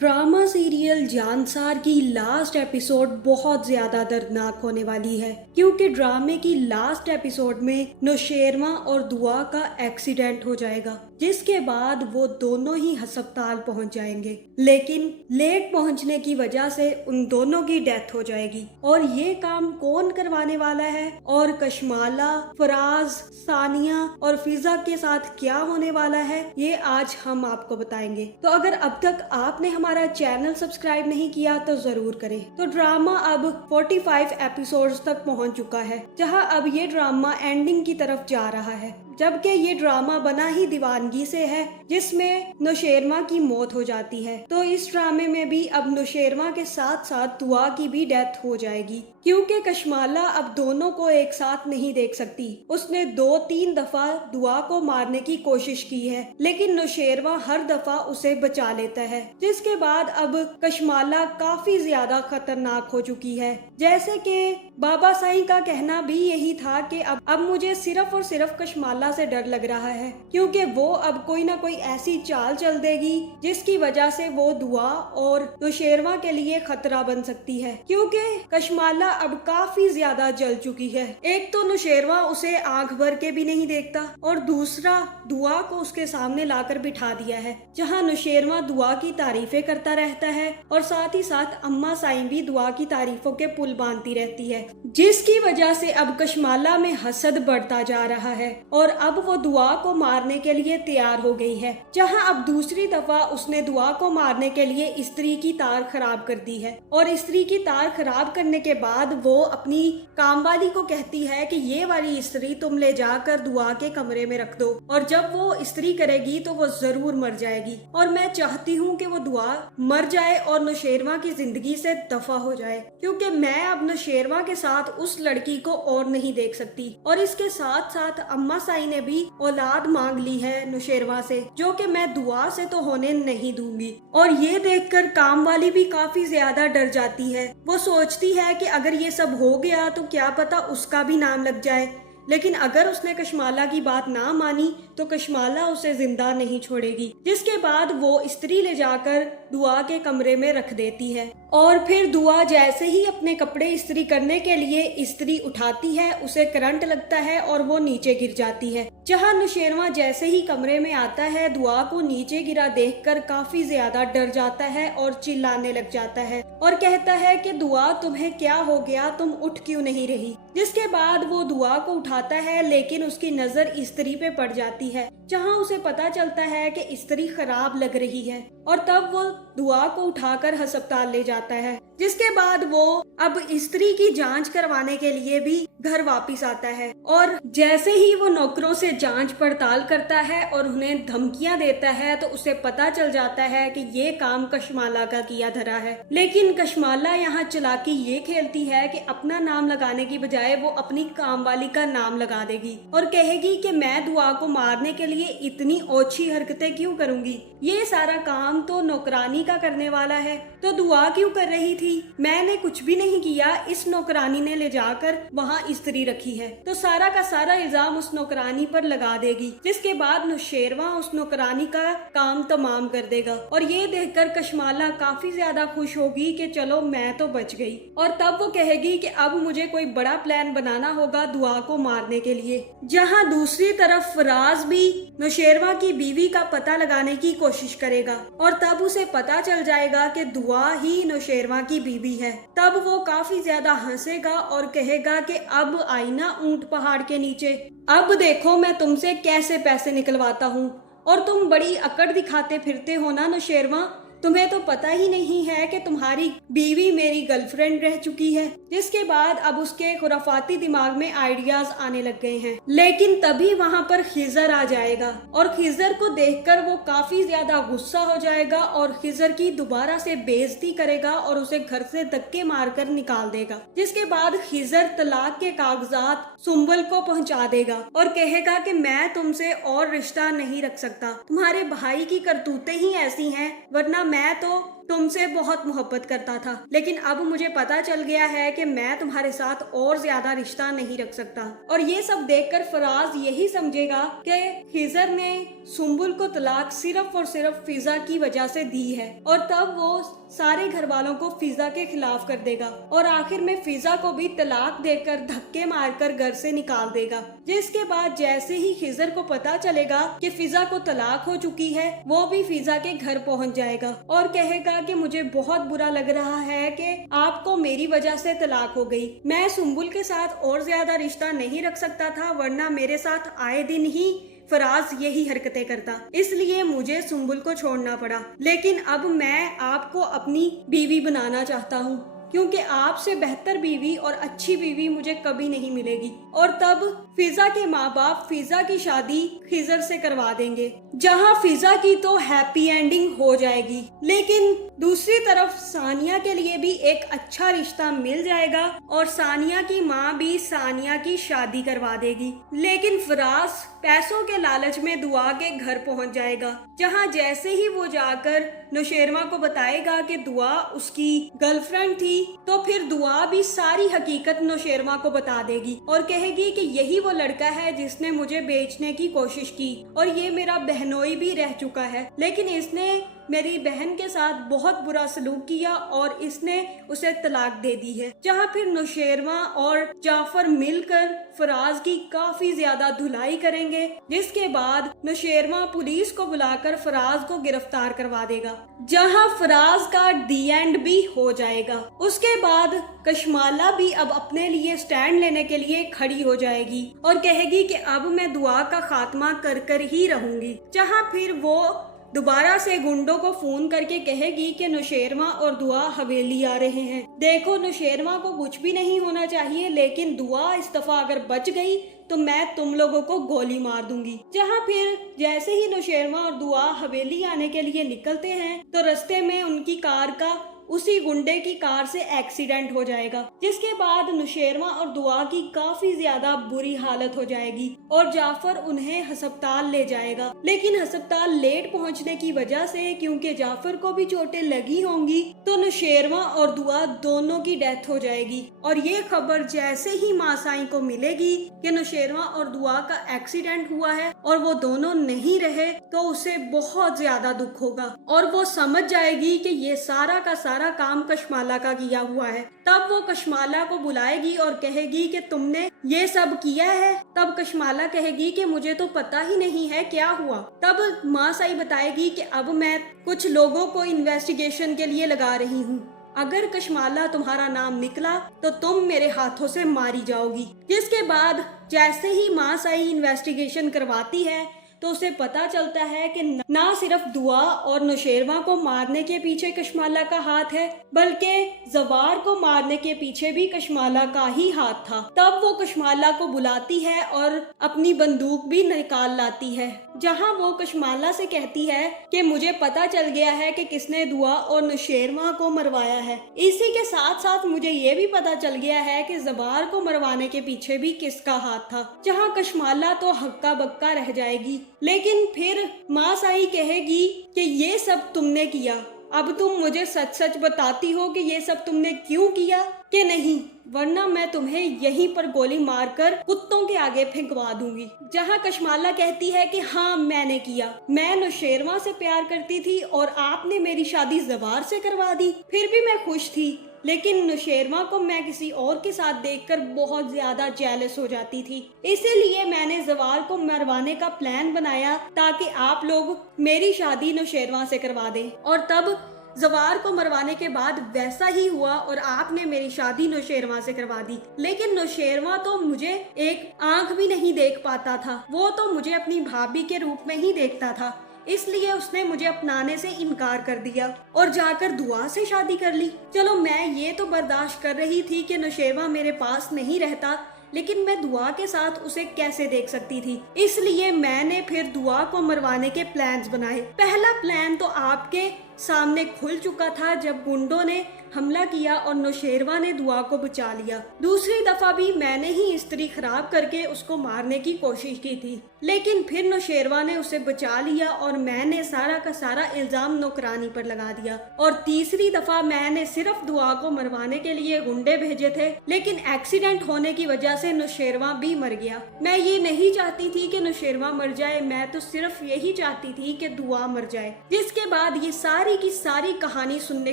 Drama serial Jansar की last episode बहुत ज्यादा दर्दनाक होने वाली है, क्योंकि ड्रामे की लास्ट एपिसोड में नौशेरमा और दुआ का एक्सीडेंट हो जाएगा, जिसके बाद वो दोनों ही अस्पताल पहुंच जाएंगे। लेकिन लेट पहुंचने की वजह से उन दोनों की डेथ हो जाएगी। और ये काम कौन करवाने वाला है और कशमाला, फराज, सानिया और फिजा के साथ क्या होने वाला है, ये आज हम आपको बताएंगे। तो अगर अब तक आपने हमारा चैनल सब्सक्राइब नहीं किया तो जरूर करें। तो ड्रामा अब 45 एपिसोड्स तक पहुंच चुका है, जहां अब ये ड्रामा एंडिंग की तरफ जा रहा है, जबकि ये ड्रामा बना ही दीवानगी से है, जिसमें नौशेरमा की मौत हो जाती है। तो इस ड्रामे में भी अब नौशेरमा के साथ साथ दुआ की भी डेथ हो जाएगी, क्योंकि कशमाला अब दोनों को एक साथ नहीं देख सकती। उसने 2-3 दफा दुआ को मारने की कोशिश की है, लेकिन नौशेरमा हर दफा उसे बचा लेता है, जिसके बाद अब कशमाला काफी ज्यादा खतरनाक हो चुकी है। जैसे कि बाबा साईं का कहना भी यही था कि अब मुझे सिर्फ और सिर्फ कशमाला से डर लग रहा है, क्योंकि वो अब कोई ना कोई ऐसी चाल चल देगी जिसकी वजह से वो दुआ और नौशेरमा के लिए खतरा बन सकती है, क्योंकि कशमाला अब काफी ज्यादा जल चुकी है। एक तो नौशेरमा उसे आंख भर के भी नहीं देखता, और दूसरा दुआ को उसके सामने लाकर बिठा दिया है, जहां नौशेरमा दुआ की तारीफें करता रहता है और साथ ही साथ अम्मा साईं भी दुआ की तारीफों के पुल बांधती रहती है, जिसकी वजह से अब कशमाला में हसद बढ़ता जा रहा है और अब वो दुआ को मारने के लिए तैयार हो गई है। जहां अब दूसरी दफा उसने दुआ को मारने के लिए इस्त्री की तार खराब कर दी है, और इस्त्री की तार खराब करने के बाद वो अपनी कामवाली को कहती है कि ये वाली इस्त्री तुम ले जाकर दुआ के कमरे में रख दो, और जब वो इस्त्री करेगी तो वो जरूर मर जाएगी। और मैं चाहती हूँ कि वो दुआ मर जाए और नौशेरमा की जिंदगी से दफा हो जाए, क्योंकि मैं अब नौशेरमा के साथ उस लड़की को और नहीं देख सकती। और इसके साथ साथ अम्मा साई ने भी औलाद मांग ली है नौशेरमा से, जो कि मैं दुआ से तो होने नहीं दूंगी। और ये देखकर काम वाली भी काफी ज्यादा डर जाती है। वो सोचती है कि अगर ये सब हो गया तो क्या पता उसका भी नाम लग जाए, लेकिन अगर उसने कशमाला की बात ना मानी तो कशमाला उसे जिंदा नहीं छोड़ेगी। जिसके बाद वो इस्त्री ले जाकर दुआ के कमरे में रख देती है, और फिर दुआ जैसे ही अपने कपड़े इस्त्री करने के लिए इस्त्री उठाती है, उसे करंट लगता है और वो नीचे गिर जाती है। जहां नौशेरमा जैसे ही कमरे में आता है, दुआ को नीचे गिरा देखकर काफी ज्यादा डर जाता है और चिल्लाने लग जाता है और कहता है कि दुआ तुम्हें क्या हो गया, तुम उठ क्यों नहीं रही। जिसके बाद वो दुआ को उठाता है, लेकिन उसकी नजर इस्त्री पे पड़ जाती है, जहां उसे पता चलता है कि इस्त्री खराब लग रही है, और तब वो दुआ को उठाकर अस्पताल ले जाता है। जिसके बाद वो अब इस्त्री की जांच करवाने के लिए भी घर वापस आता है, और जैसे ही वो नौकरों से जांच पड़ताल करता है और उन्हें धमकियां देता है, तो उसे पता चल जाता है कि ये काम कशमाला का किया धरा है। लेकिन कशमाला यहाँ चालाकी ये खेलती है कि अपना नाम लगाने की बजाय वो अपनी कामवाली का नाम लगा देगी और कहेगी कि मैं दुआ को मारने के लिए इतनी ओछी हरकतें क्यों करूंगी, ये सारा काम तो नौकरानी का करने वाला है, तो दुआ क्यों कर रही थी, मैंने कुछ भी नहीं किया, इस नौकरानी ने ले जाकर वहाँ इस्त्री रखी है। तो सारा का सारा इल्जाम उस नौकरानी पर लगा देगी, जिसके बाद नौशेरमा उस नौकरानी का काम तमाम कर देगा। और ये देखकर कशमाला काफी ज्यादा खुश होगी कि चलो मैं तो बच गई, और तब वो कहेगी कि अब मुझे कोई बड़ा प्लान बनाना होगा दुआ को मारने के लिए। जहाँ दूसरी तरफ फराज भी नौशेरमा की बीवी का पता लगाने की कोशिश करेगा, और तब उसे पता चल जाएगा कि दुआ ही नौशेरमा की बीवी है। तब वो काफी ज्यादा हंसेगा और कहेगा कि अब आई ना ऊंट पहाड़ के नीचे, अब देखो मैं तुमसे कैसे पैसे निकलवाता हूँ, और तुम बड़ी अकड़ दिखाते फिरते हो ना नौशेरमा, तुम्हें तो पता ही नहीं है कि तुम्हारी बीवी मेरी गर्लफ्रेंड रह चुकी है। जिसके बाद अब उसके खुराफाती दिमाग में आइडियाज आने लग गए हैं। लेकिन तभी वहाँ पर खिजर आ जाएगा, और खिजर को देखकर वो काफी ज्यादा गुस्सा हो जाएगा और खिजर की दोबारा से बेइज्जती करेगा और उसे घर से धक्के मारकर निकाल देगा। जिसके बाद खिजर तलाक के कागजात सुंबल को पहुँचा देगा और कहेगा कि मैं तुमसे और रिश्ता नहीं रख सकता, तुम्हारे भाई की करतूतें ही ऐसी हैं, वरना मैं तो तुम से बहुत मोहब्बत करता था, लेकिन अब मुझे पता चल गया है कि मैं तुम्हारे साथ और ज्यादा रिश्ता नहीं रख सकता। और ये सब देखकर फराज यही समझेगा कि खिजर ने सुम्बुल को तलाक सिर्फ और सिर्फ फिजा की वजह से दी है, और तब वो सारे घर वालों को फिजा के खिलाफ कर देगा और आखिर में फिजा को भी तलाक देकर धक्के मारकर घर से निकाल देगा। जिसके बाद जैसे ही खिजर को पता चलेगा कि फिजा को तलाक हो चुकी है, वो भी फिजा के घर पहुंच जाएगा और कहेगा कि मुझे बहुत बुरा लग रहा है कि आपको मेरी वजह से तलाक हो गई। मैं सुम्बुल के साथ और ज्यादा रिश्ता नहीं रख सकता था, वरना मेरे साथ आए दिन ही फराज यही हरकतें करता, इसलिए मुझे सुम्बुल को छोड़ना पड़ा। लेकिन अब मैं आपको अपनी बीवी बनाना चाहता हूँ, क्योंकि आपसे बेहतर बीवी और अच्छी बीवी मुझे कभी नहीं मिलेगी। और तब फिजा के माँ बाप फिजा की शादी खिजर से करवा देंगे, जहाँ फिजा की तो हैप्पी एंडिंग हो जाएगी, लेकिन दूसरी तरफ सानिया के लिए भी एक अच्छा रिश्ता मिल जाएगा और सानिया की माँ भी सानिया की शादी करवा देगी। लेकिन फराज पैसों के लालच में दुआ के घर पहुंच जाएगा, जहां जैसे ही वो जाकर नौशेरमा को बताएगा कि दुआ उसकी गर्लफ्रेंड थी, तो फिर दुआ भी सारी हकीकत नौशेरमा को बता देगी और कहेगी कि यही वो लड़का है जिसने मुझे बेचने की कोशिश की और ये मेरा बहनोई भी रह चुका है, लेकिन इसने मेरी बहन के साथ बहुत बुरा सलूक किया और इसने उसे तलाक दे दी है। जहाँ फिर नौशेरमा और जाफर मिलकर फराज की काफी ज्यादा धुलाई करेंगे, जिसके बाद नौशेरमा पुलिस को बुलाकर फराज को गिरफ्तार करवा देगा, जहाँ फराज का दी एंड भी हो जाएगा। उसके बाद कशमाला भी अब अपने लिए स्टैंड लेने के लिए खड़ी हो जाएगी और कहेगी कि अब मैं दुआ का खात्मा कर कर ही रहूंगी। जहाँ फिर वो दोबारा से गुंडों को फोन करके कहेगी कि नौशेरमा और दुआ हवेली आ रहे हैं। देखो, नौशेरमा को कुछ भी नहीं होना चाहिए, लेकिन दुआ इस दफा अगर बच गई तो मैं तुम लोगों को गोली मार दूंगी। जहाँ फिर जैसे ही नौशेरमा और दुआ हवेली आने के लिए निकलते हैं, तो रास्ते में उनकी कार का उसी गुंडे की कार से एक्सीडेंट हो जाएगा, जिसके बाद नौशेरमा और दुआ की काफी ज्यादा बुरी हालत हो जाएगी और जाफर उन्हें अस्पताल ले जाएगा। लेकिन अस्पताल लेट पहुंचने की वजह से, क्योंकि जाफर को भी चोटें लगी होंगी, तो नौशेरमा और दुआ दोनों की डेथ हो जाएगी। और ये खबर जैसे ही मासाई को मिलेगी कि नौशेरमा और दुआ का एक्सीडेंट हुआ है और वो दोनों नहीं रहे, तो उसे बहुत ज्यादा दुख होगा और वो समझ जाएगी कि ये सारा का सारा काम कशमाला का किया हुआ है। तब वो कशमाला को बुलाएगी और कहेगी कि तुमने ये सब किया है। तब कशमाला कहेगी कि मुझे तो पता ही नहीं है क्या हुआ। तब मासाई बताएगी कि अब मैं कुछ लोगों को इन्वेस्टिगेशन के लिए लगा रही हूँ, अगर कशमाला तुम्हारा नाम निकला तो तुम मेरे हाथों से मारी जाओगी। जिसके बाद जैसे ही मासाई इन्वेस्टिगेशन करवाती है, तो उसे पता चलता है कि ना सिर्फ दुआ और नौशेरमा को मारने के पीछे कशमाला का हाथ है, बल्कि जवार को मारने के पीछे भी कशमाला का ही हाथ था। तब वो कशमाला को बुलाती है और अपनी बंदूक भी निकाल लाती है, जहां वो कशमाला से कहती है कि मुझे पता चल गया है कि किसने दुआ और नौशेरमा को मरवाया है। इसी के साथ साथ मुझे ये भी पता चल गया है कि जवार को मरवाने के पीछे भी किसका हाथ था। जहां कशमाला तो हक्का बक्का रह जाएगी, लेकिन फिर मासाई कहेगी कि ये सब तुमने किया, अब तुम मुझे सच सच बताती हो कि ये सब तुमने क्यों किया कि नहीं, वरना मैं तुम्हें यहीं पर गोली मारकर कुत्तों के आगे फेंकवा दूंगी। जहां कशमाला कहती है कि हाँ मैंने किया, मैं नौशेरमा से प्यार करती थी और आपने मेरी शादी जवार से करवा दी, फिर भी मैं खुश थी, लेकिन नौशेरमा को मैं किसी और के साथ देखकर बहुत ज्यादा जेलस हो जाती थी, इसीलिए मैंने जवार को मरवाने का प्लान बनाया ताकि आप लोग मेरी शादी नौशेरमा से करवा दें। और तब जवार को मरवाने के बाद वैसा ही हुआ और आपने मेरी शादी नौशेरमा से करवा दी। लेकिन नौशेरमा तो मुझे एक आंख भी नहीं देख पाता था, वो तो मुझे अपनी भाभी के रूप में ही देखता था, इसलिए उसने मुझे अपनाने से इनकार कर दिया और जाकर दुआ से शादी कर ली। चलो, मैं ये तो बर्दाश्त कर रही थी कि नौशेरमा मेरे पास नहीं रहता, लेकिन मैं दुआ के साथ उसे कैसे देख सकती थी, इसलिए मैंने फिर दुआ को मरवाने के प्लान्स बनाए। पहला प्लान तो आपके सामने खुल चुका था जब गुंडों ने हमला किया और नौशेरवा ने दुआ को बचा लिया। दूसरी दफा भी मैंने ही स्त्री खराब करके उसको मारने की कोशिश की थी, लेकिन फिर नौशेरवा ने उसे बचा लिया और मैंने सारा का सारा इल्जाम नौकरानी पर लगा दिया। और तीसरी दफा मैंने सिर्फ दुआ को मरवाने के लिए गुंडे भेजे थे, लेकिन एक्सीडेंट होने की वजह से नौशेरवा भी मर गया। मैं ये नहीं चाहती थी कि नौशेरवा मर जाए, मैं तो सिर्फ यही चाहती थी कि दुआ मर जाए। जिसके बाद ये सारी की सारी कहानी सुनने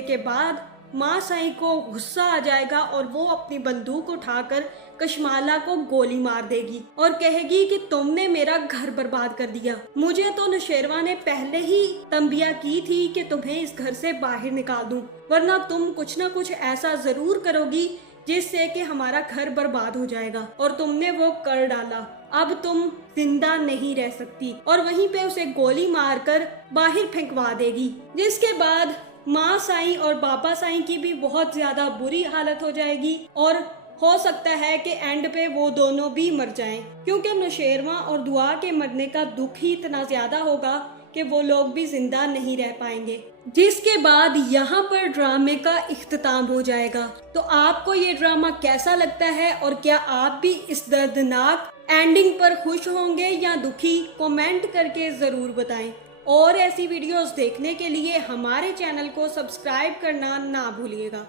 के बाद माँ साईं को गुस्सा आ जाएगा और वो अपनी बंदूक उठाकर कशमाला को गोली मार देगी और कहेगी कि तुमने मेरा घर बर्बाद कर दिया। मुझे तो नौशेरवा ने पहले ही तंबिया की थी कि तुम्हें इस घर से बाहर निकाल दूं, वरना तुम कुछ ना कुछ ऐसा जरूर करोगी जिससे कि हमारा घर बर्बाद हो जाएगा, और तुमने वो कर डाला। अब तुम जिंदा नहीं रह सकती, और वहीं पे उसे गोली मारकर बाहर फेंकवा देगी। जिसके बाद माँ साईं और बाबा साईं की भी बहुत ज्यादा बुरी हालत हो जाएगी और हो सकता है कि एंड पे वो दोनों भी मर जाएं, क्योंकि नौशेरवा और दुआ के मरने का दुख ही इतना ज्यादा होगा कि वो लोग भी जिंदा नहीं रह पाएंगे। जिसके बाद यहाँ पर ड्रामे का इख्तिताम हो जाएगा। तो आपको ये ड्रामा कैसा लगता है, और क्या आप भी इस दर्दनाक एंडिंग पर खुश होंगे या दुखी? कमेंट करके जरूर बताएं। और ऐसी वीडियोस देखने के लिए हमारे चैनल को सब्सक्राइब करना ना भूलिएगा।